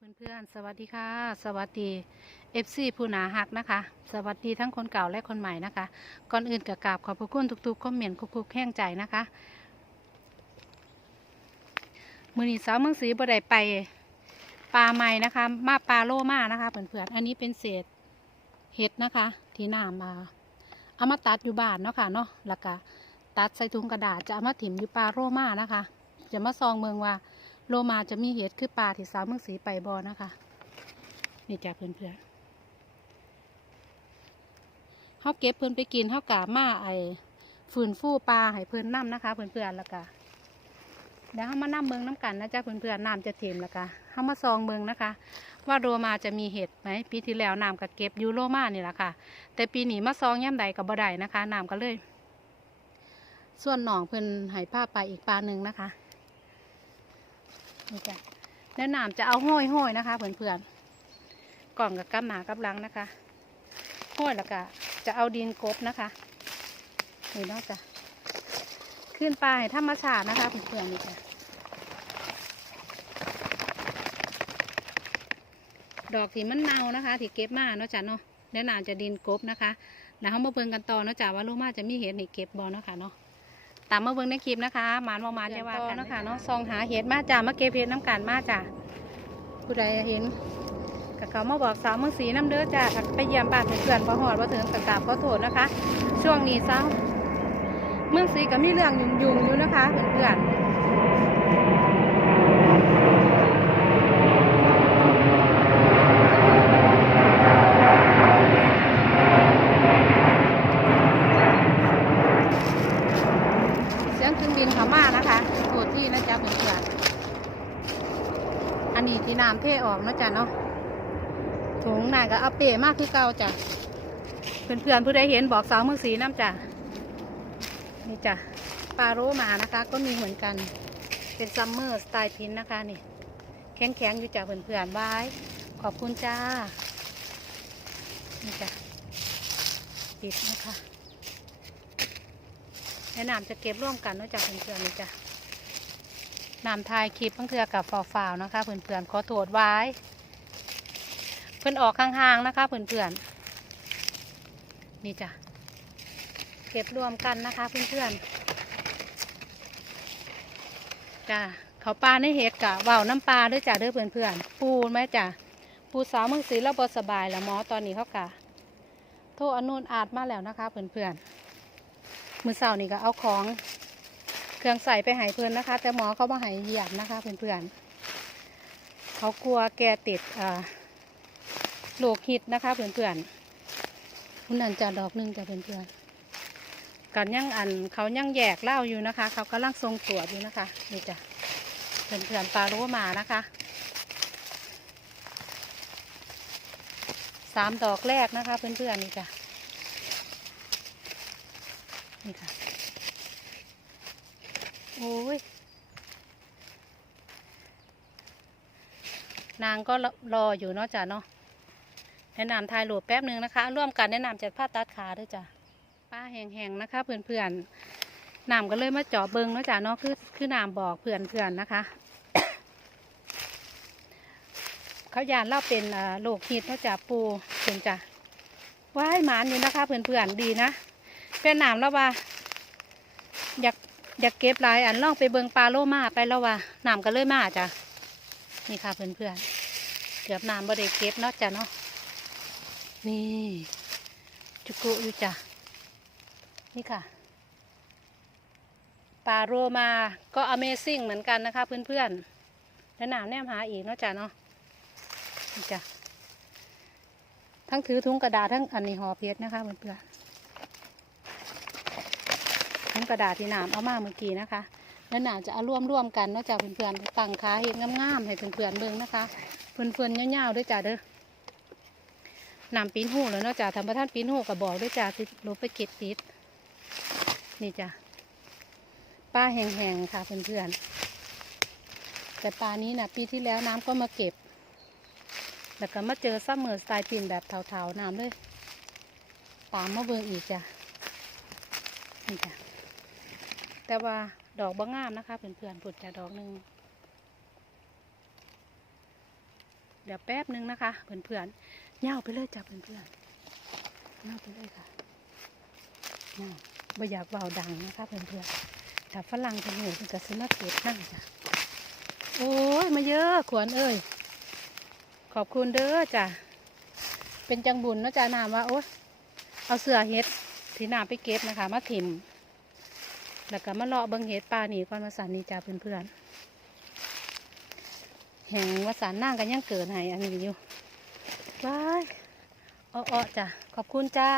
เพื่อนๆ สวัสดีค่ะ สวัสดี FC ผู้หนาหักนะคะ สวัสดีทั้งคนเก่าและคนใหม่นะคะ ก่อนอื่นกับกราบขอบพระคุณทุกๆคอมเมนต์คุกๆแห้งใจนะคะ มือนีสาวเมืองศรีบ่ได้ไปปลาใหม่นะคะ มาปลาโลมานะคะเพื่อนๆ อันนี้เป็นเศษเห็ดนะคะ ที่น้ำมาเอามาตัดอยู่บ้านเนาะค่ะเนาะแล้วก็ตัดใส่ถุงกระดาษจะเอามาถิ่มอยู่ปลาโลมานะคะ จะมาซองเมืองว่า โลมาจะมีเห็ดคือปลาที่สาวเมืองสีไปบอนะคะ นี่จ้าเพื่อนเพื่อนเขาเก็บเพื่อนไปกินเขากามาไอฝืนฟู่ปลาให้เพื่อนน้ำนะคะเพื่อนเพื่อนแล้วก็เดี๋ยวเขามาน้ำเมืองน้ำกันนะจ้าเพื่อนเพื่อนน้ำจะเต็มแล้วก็เขามาซองเมืองนะคะ ว่าโลมาจะมีเห็ดไหมปีที่แล้วน้ำก็เก็บยูโลมานี่แหละค่ะ แต่ปีนี้มาซองย่ำใดกับบ่ได้นะคะน้ำก็เลย ส่วนหนองเพื่อนให้ผ้าไปอีกปลาหนึ่งนะคะ นี่จ้ะแล้วน้ำจะเอาห้อยห้อยนะคะเพื่อนๆกล่องกับกับหมากับลังนะคะห้อยแล้วก็จะเอาดินกบนะคะนี่นะจ้ะขึ้นไปธรรมชาตินะคะเพื่อนๆนี่จ้ะดอกที่มันเนานะคะที่เก็บมาเนาะจ้ะเนาะแล้วน้ำจะดินกบนะคะแล้วเขามาเบิ่งกันต่อเนาะจ้ะว่าลูกมาจะมีเห็ดนี่เก็บบอเนาะค่ะเนาะ ตามมาเบิ่งในคลิปนะคะหมานบ่หมานจะว่ากันเนาะคะเนาะซองหาเห็ดมาจ้ามาเก็บเห็ดน้ำกันมาจ้าผู้ใดเห็นกะเขามาบอกสาวเมืองสีน้ำเด้อจ้าก็ไปเยี่ยมบ้านเพื่อนๆพอหอดว่าถึงกะกราบขอโทษนะคะ ช่วงนี้เศร้าเมืองสีก็มีเรื่องยุ่งๆอยู่นะคะเพื่อนๆ เครื่องบินเขามานะคะโทษที่นะจ๊ะเพื่อนๆอันนี้ที่น้ำเทออกนาะจ้ะเนาะถุงหน่าก็เอาเปมากคือเก่าจ้ะเพื่อนๆผู้ใดเห็นบอกสาวมือสีน้ำจ้ะนี่จ้ะปลาโรมานะคะ ก็มีเหมือนกันเป็นซัมเมอร์สไตล์พินนะคะนี่ แข็งๆอยู่จ้ะเพื่อนๆไว้ขอบคุณจ้านี่จ้ะปิดนะคะ แนะนำจะเก็บร่วมกันนอกจากเพื่อนๆนี่จ้ะนำทายคลิปบางเทือกับฟาวๆนะคะเพื่อนๆขอโทษไว้ เพื่อนออกห่างๆนะคะเพื่อนๆนี่จ้ะเก็บรวมกันนะคะเพื่อนๆจ้าเขาปลาในเห็ดกะว่าวน้ำปลาด้วยจ้าเด้อเพื่อนๆปูไหมจ้าปูสาวเมืองศรีแล้วบสบายแล้วหมอตอนนี้เขากะโทษอนุนอาจมาแล้วนะคะเพื่อนๆ มือเสาร์นี่ก็เอาของเครื่องใส่ไปให้เพื่อนนะคะ แต่หมอเขามาให้เหยียบนะคะเพื่อนๆเขากลัวแกติดอ่าโรคฮิตนะคะเพื่อนๆคุณนันจะดอกหนึงจะเพื่อนๆกันยังอันเขายังแยกเล้าอยู่นะคะ เขากำลังทรงตรวอยู่นะคะนี่จ้ะเพื่อนๆปลาโรมานะคะสามดอกแรกนะคะเพื่อนๆนี่จ้ะ นี่ค่ะ โอ้ย นางก็รออยู่เนาะจ้ะเนาะ แนะนำทายโหลดแป๊บหนึ่งนะคะ ร่วมกันแนะนำจากผ้าตัดขาด้วยจ้ะ ป้าแห้งๆนะคะ เพื่อนๆน้ำก็เลยมาเจาะเบิงเนาะจ้ะเนาะ คือคือน้ำบอกเพื่อนๆนะคะเขายานเล่าเป็นอ่าโรคฮิตเนาะจ้ะปูเป็นจ้ะว้ายหมานอยู่นะคะเพื่อนๆดีนะ เป็นน้ำแล้วว่าอยากอยากเก็บลายอันล่องไปเบิงปลาโลมาไปแล้วว่าน้ำก็เลยมาจ้ะนี่ค่ะเพื่อนๆเกือบหน้ำบ่ได้เก็บเนาะจ้ะเนาะนี่จุกุอยู่จ้ะนี่ค่ะปลาโรมาก็ Amazing เหมือนกันนะคะ เพื่อนๆแล้วหนามแนมหาอีกเนาะจ้ะเนาะนี่จ้ะทั้งถือถุงกระดาษทั้งอันนี้ห่อเพชรนะคะเพื่อนๆ ถุงกระดาษที่หนามเอามาเมื่อกี้นะคะแล้วหนามจะเอาร่วมร่วมๆกันนาะจ้ะเพื่อนๆตั้งขาเห็นงามๆให้เพื่อนๆเบิ่งนะคะเพื่อนๆเงาๆด้วยจ้ะเด้อหนามปีนหูแล้วนาะจ้ะทำประท่านปีนหูกับบอกด้วยจ้ะติดลบไปเก็บติดนี่จ้ะป้าแห้งๆค่ะเพื่อนๆแต่ปลานี้นะปีที่แล้วน้ำก็มาเก็บแล้วก็มาเจอซัมเมอร์สไตล์ปินแบบเถาๆน้ำเลยตามมาเบิ่งอีกจ้ะนี่จ้ะ แต่ว่าดอกบางงามนะคะเพื่อนๆผุดจะดอกหนึ่งเดี๋ยวแป๊บนึงนะคะเพื่อนๆเง่าไปเลยจ้ะเพื่อนๆเง่าไปเลยค่ะเง่าไม่อยากเบาดังนะคะเพื่อนๆถ้าฝรั่งจะเหนื่อยเพิ่นก็ซื้อมาเก็บนั่งจ้ะโอ้ยมาเยอะขวัญเอ้ยขอบคุณเด้อจ้ะเป็นจังบุญนะจ้ะนามว่าโอ๊ยเอาเสือเฮ็ดที่นามไปเก็บนะคะ มาถิ่ม แล้วก็มาเลาะเบิงเฮ็ดปลาหนีก่อนมาสันนี่จ้ะเพื่อนๆแห่งวสานนั่งกันยังเกิดให้อันนี้อยู่ว้ายอ้อจ้ะขอบคุณจ้า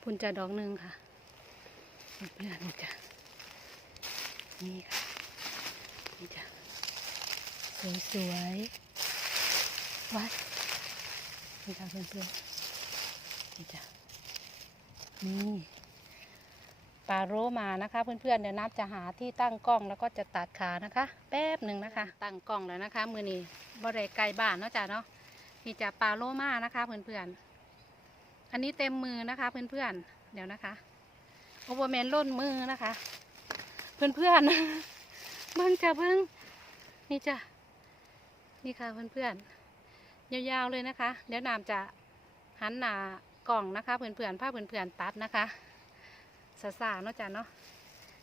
พุ่นจะดอกหนึ่งค่ะเพื่อนจ้ะนี่ค่ะนี่จ้ะสวยๆว้ายนี่จ้ะเพื่อนๆนี่จ้ะ นี่ปลาโรมานะคะเพื่อนๆเดี๋ยวนับจะหาที่ตั้งกล้องแล้วก็จะตัดขานะคะ แป๊บหนึ่งนะคะ ตั้งกล้องแล้วนะคะ มือนี้บ่ได้ไกลบ้านเนาะจ้ะเนาะนี่จะปลาโรมานะคะเพื่อนๆอันนี้เต็มมือนะคะ เพื่อนๆเดี๋ยวนะคะโอเวอร์แมนล่นมือนะคะ เพื่อนๆเบิ่งจ้ะเบิ่งนี่จ้ะนี่ค่ะเพื่อนๆยาวๆเลยนะคะ เดี๋ยวนามจะหันหน้า กล่องนะคะเพื่อนๆภาเพื่อนๆตัดนะคะสาสาเนาะจ้ะเนาะ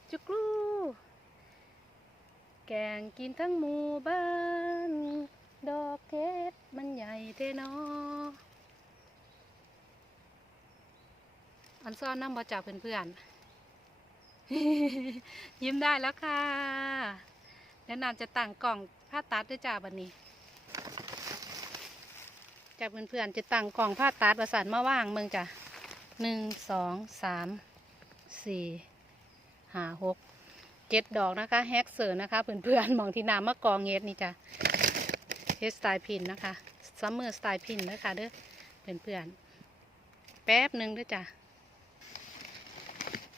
จุกรูแกงกินทั้งหมู่บ้าน ดอกเกดมันใหญ่เทนออันซ่อนน้ำบอจ่าเพื่อนๆยิ้มได้แล้วค่ะแล้วนาจะตั้งกล่องผ้าตัดด้วยจ้าบันนี้ จ้าเพื่อนๆจะตั้งกล่องผ้าตัดประสานมาว่างเมืองจ้ะหนึ่งสองสามสี่ห้าหกเจ็ดดอกนะคะแฮกเซอร์นะคะเพื่อนๆมองที่น้ำมะกองเง็ดนี่จ้ะเฮสไตล์พินนะคะซัมเมอร์สไตล์พินนะคะเด้อเพื่อนๆแป๊บหนึ่งเด้อจ้ะ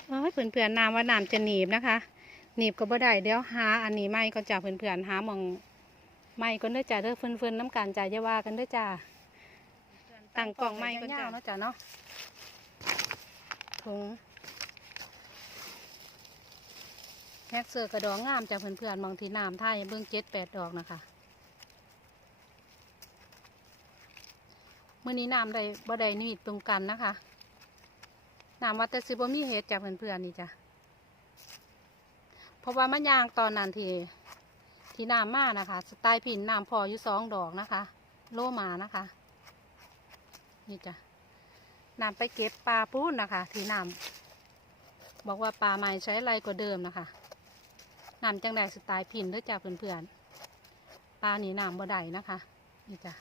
โอ้ยเพื่อนๆน้ำว่าน้ำจะหนีบนะคะหนีบก็บ่ได้เดี๋ยวหาอันนี้ไม่ก็จ้ะเพื่อนๆหามองไม่ก็เด้อจ้ะเด้อเฟื่อนๆน้ำกันจ้ะอย่าว่ากันเด้อจ้ะ ตั้งกล่องไม่ก็จ้ะเนาะจ้ะเนาะถุงแฮกเสือกระดองงามจากเพื่อนๆมองที่น้ำท่ายเบิ้องเจ็ดแปดดอกนะคะมื่อนี้น้ำได้บ่ได้นิดตรงกันนะคะน้ำว่าแต่สิบ่มีเห็ดจากเพื่อนๆนี่จ้ะเพราะว่ามันยางตอนนั้นที่ที่น้ำมานะคะ สไตล์ผินน้ำพออยู่สองดอกนะคะ โลมานะคะ นี่จ้ะน้ำไปเก็บปลาปูนนะคะ ที่น้ำบอกว่าปลาใหม่ใช้ไรกว่าเดิมนะคะน้ำจังไดสไตล์พินด้อจ้าเพื่อนๆปลาหนีน้ำบ่ได้นะคะ นี่จ้ะ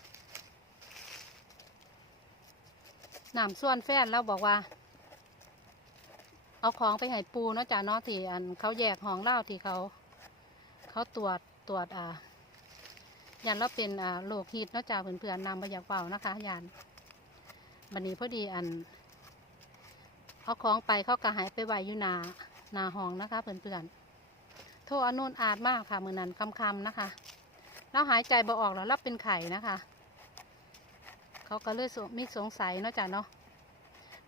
น้ำส่วนแฟนเราบอกว่า เอาของไปให้ปูเนาะจ้ะเนาะที่อันเขาแยกห้องเล่าที่เขา เขาตรวจตรวจอ่ายันเราเป็นอ่าโรคฮิตเนาะจ้ะเพื่อนๆนำมาอยากเป่านะคะยัน บันนี้พอดีอันเอาของไปเขากระหายไปไว้อยู่นานาห้องนะคะเพื่อนๆโทษอนุนอาจมากค่ะมือนั้นคำๆนะคะเราหายใจบ่ออกแล้วรับเป็นไข่นะคะ เขาก็เลยสงมีสงสัยเนาะจ้ะเนาะ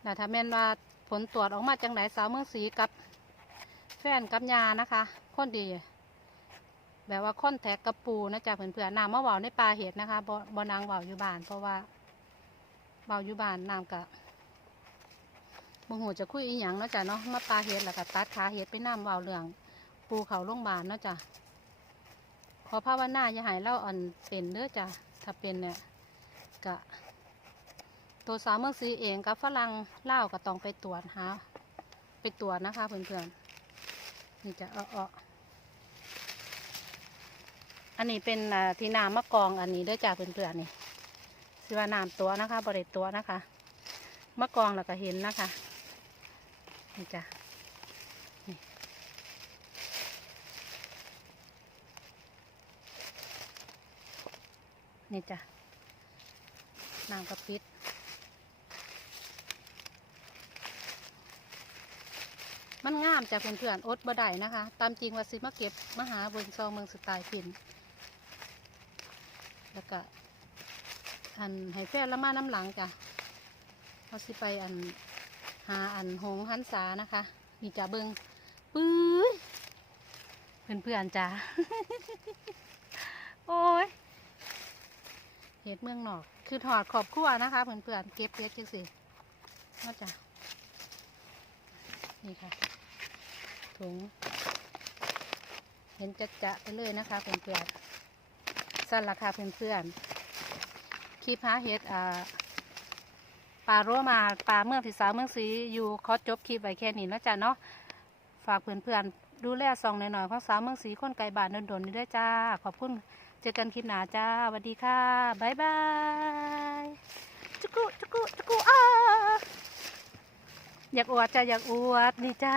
แต่ถ้าแม่นว่าผลตรวจออกมาจังไหนสาวเมืองสีกับแฟนกับยานะคะคนดี แบบว่าค้นแทกกระปูนะจ๊ะเพื่อนๆน้ำมะเบาในปลาเห็ดนะคะบ่บ่นางเบาอยู่บ้านเพราะว่า เบาอยู่บ้านน้ำกะโมโหจะคุยอีหยังเนาะจ้ะเนาะมาปลาเห็ดแล้วก็ตัดขาเห็ดไปน้ำเบาเรื่อง ปูเขาโรงพยาบาลเนาะจ้ะขอภาวนาอย่าหายเล่าอ่อนเป็นเด้อจ้ะถ้าเป็นเนี่ยกะ ตัวสาวเมืองซีเองกับฝรั่งเล่าก็ต้องไปตรวจหาไปตรวจนะคะเพื่อนๆนี่จะเอออันนี้เป็นที่น้ำมะกองอันนี้เด้อจ้ะเพื่อนๆนี่ สิว่าน้ำตัวนะคะบริตัวนะคะมะกองแล้วก็เห็นนะคะนี่จ้ะนี่จ้ะน้ำกระปิดมันงามจากเพื่อนๆอดบ่ได้นะคะ ตามจริงว่าสิมาเก็บมาหาบิงซองเมืองสไตล์ฟิน แล้วก็ อันให้แฟนละมาน้ำหลังจ้ะเขาสิไปอันหาอันหงหันษานะคะนี่จ้ะเบิงปื้ยเพื่อนๆจ้าโอ้ยเห็ดเมืองนอก คือถอดขอบครัวนะคะเพื่อนๆเก็บเห็ดจังสิมาจ้ะนี่ค่ะ ถุง เห็นจะจะไปเลยนะคะเพื่อนๆสั้นราคาเพื่อนๆ คลิปหาเห็ดอ่าปลาโรมาปลาเมืองที่สาวเมืองสีอยู่ขอจบคลิปไว้แค่นี้นะจ๊ะเนาะฝากเพื่อนๆดูแลซองหน่อยๆของสาวเมืองสีคนไกลบ้านโดนๆนี่ด้วยจ้า ขอบคุณเจอกันคลิปหน้าจ้าสวัสดีค่ะบ๊ายบายจุกุจุกุจุกุอ้าอยากอวดจ้าอยากอวดนี่จ้า